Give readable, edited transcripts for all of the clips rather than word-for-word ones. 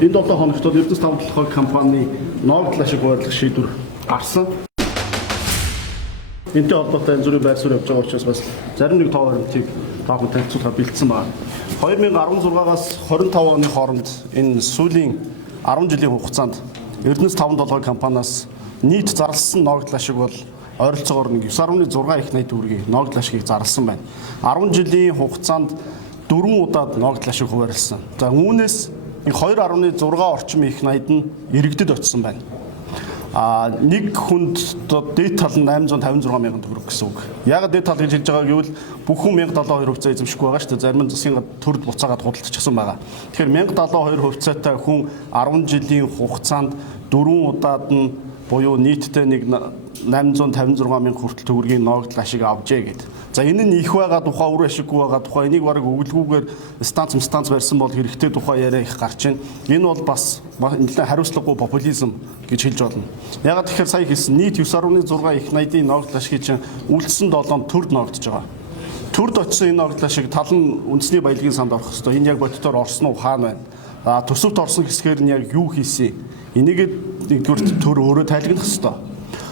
Энэ 7 хоногт Эрдэнэс таван толгой компани ногдол ашиг хуваарлах шийдвэр гарсан. Энэтэй холбоотой энэ зүрийн байр суурь явж байгаа учраас бас зарим нэг тоо баримтыг таахад танилцуулахад бэлдсэн байна. 2016-аас 25 оны хооронд энэ сүүлийн 10 жилийн хугацаанд Эрдэнэс таван толгой компаниас нийт зарласан ногдол ашиг бол ойролцоогоор 9.6 их найт төгрөгийн ногдол ашигыг зарласан байна. 10 жилийн хугацаанд 4 удаад ногдол ашиг хуваарлсан. За үүнээс 2.6 орчим их найд нь иргэдэд очсон байна. Нэг хүнд дээд тал нь 856 мянган төгрөг гэсэн үг. Яг дээд тал гэж хэлж байгаа гэвэл бүх хүн 1072 хувьцаа эзэмшихгүй байгаа шүү дээ. Зарим нь засгийн төрд буцаагаад худалдчихсан байгаа. Тэгэхээр 1072 хувьцаатай хүн 10 жилийн хугацаанд 4 удаад нь буюу нийтдээ нэг 856 мянга хүртэл төгрөгийн ногдол ашиг авжээ гэд. За энэ нь их байгаа тухай, үр ашиггүй байгаа тухай, энийг бараг өгөлгүйгээр станц барьсан бол хэрэгтэй тухай яриа их гарч байна. Энэ бол бас нэлээд хариуцлагагүй популизм гэж хэлж болно. Ягаад тэгэхээр сая хэлсэн нийт 9.6 их найдын ногдол ашигыг чинь үлдсэн 7 төрд ногдож байгаа. Төрд очсон энэ ногдол ашиг тал нь үндэсний баялагын санд орох хэвээр. Энэ яг бодитоор орсон уу хаана байна? Төсөвт орсон хэсгээр нь яг юу хийсэн? Энийгээ нэгдүгээр төр өөрөө тайлгнах хэвээр.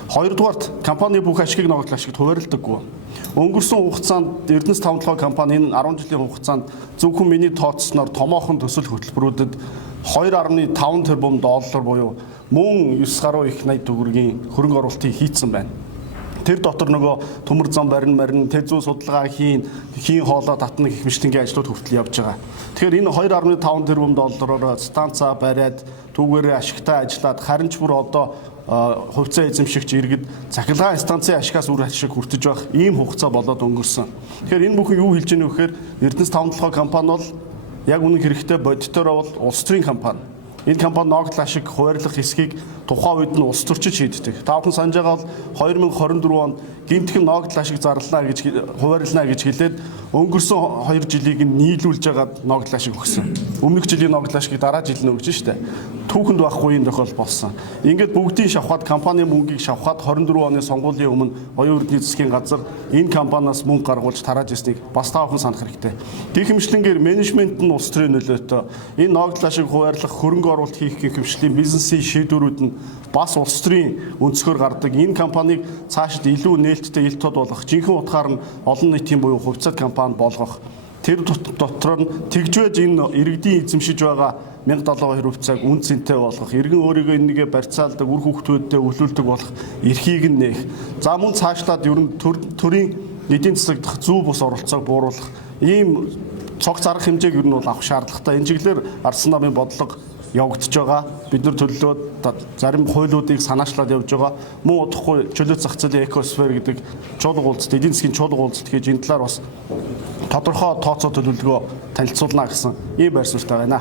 Хоёрдугаарт компани бүх ашигыг ногдол ашигт хуваарлагдаггүй. Өнгөрсөн хугацаанд Эрдэнэс таван толгой компани энэ 10 жилийн хугацаанд зөвхөн миний тооцсноор томоохон төсөл хөтөлбөрүүдэд 2.5 тэрбум доллар буюу мөн 9 гаруй их найд төгрөгийн хөрөнгө оруулалтыг хийцэн байна. Тэр дотор нөгөө төмөр зам барин тэзүү судалгаа хийн хоолой татна гэх мэтлэнгийн ажлууд хүртэл явж байгаа. Тэгэхээр энэ 2.5 тэрбум доллараар станцаа бариад түүгээрээ ашигтай ажиллаад харин ч бүр одоо хувьцаа эзэмшигч иргэд цахилгаан станцын ашигаас үр ашиг хүртэж байх ийм хугацаа болоод өнгөрсөн. Тэгэхээр энэ бүхэн юу хэлж ийнэ вэ гэхээр Эрдэнэс таван толгой компани бол яг үнэн хэрэгтэй бодитоор бол улс төрийн компани. Энэ компани ногдол ашиг хуваарлах хэсгийг тухайн үед нь улс төрчид шийддэг. Та бүхэн санаж байгаа бол 2024 онд гинтхэн ногдол ашиг зарлаа гэж хуваарлана гэж хэлээд өнгөрсөн 2 жилийг нь нийлүүлж агаад ногдол ашиг өгсөн. Өмнөх жилийн ногдол ашигыг дараа жил нь өгч штэ. Түүхэнд байхгүй энэ тохиол болсон. Ингээд бүгдийг шавхаад компани мөнгийг шавхаад 24 оны сонгуулийн өмнө оюун эрдэнэ засгийн газар энэ компаниас мөнгө гаргуулж тарааж ирснийг бас та бүхэн санах хэрэгтэй. Гэх мэтлэнгээр менежмент нь улс төрийн нөлөөтэй энэ ногдол ашиг хуваарлах хөрөнгө оруулалт хийх гэх мэтлэн бизнесийн шийдвэрүүд нь бас улс төрийн өнцгөр гардаг. Энэ компанийг цаашид илүү нээлттэй ил тод болгох, жинхэнэ утгаар нь олон нийтийн буюу хувьцаат компани болгох. Тэр дотор нь тэгжвэж энэ иргэдийн эзэмшиж байгаа 1072 хувьцааг үн цэнтэй болгох, иргэн өөрийгөө энэгээ барьцаалдаг, үр хүүхдүүдэд өвлүүлдэг болох эрхийг нь нээх. За мөн цаашлаад ер нь төрийн эдийн засаг дахь зүү бус оролцоог бууруулах ийм цогц арга хэмжээг ер нь бол авах шаардлагатай. Энэ чиглэлээр Ардсан намын бодлого явагдаж байгаа. Бид нар төлөвлөөд зарим хуулиудыг санаачлаад явж байгаа. Мөн удахгүй чөлөөт зах зээлийн экосфер гэдэг чуулга уулзалт, эдийн засгийн чуулга уулзалт гэж энэ талаар бас тодорхой тооцоо төлөвлөгөө танилцуулна гэсэн ийм байр суурьтай байна.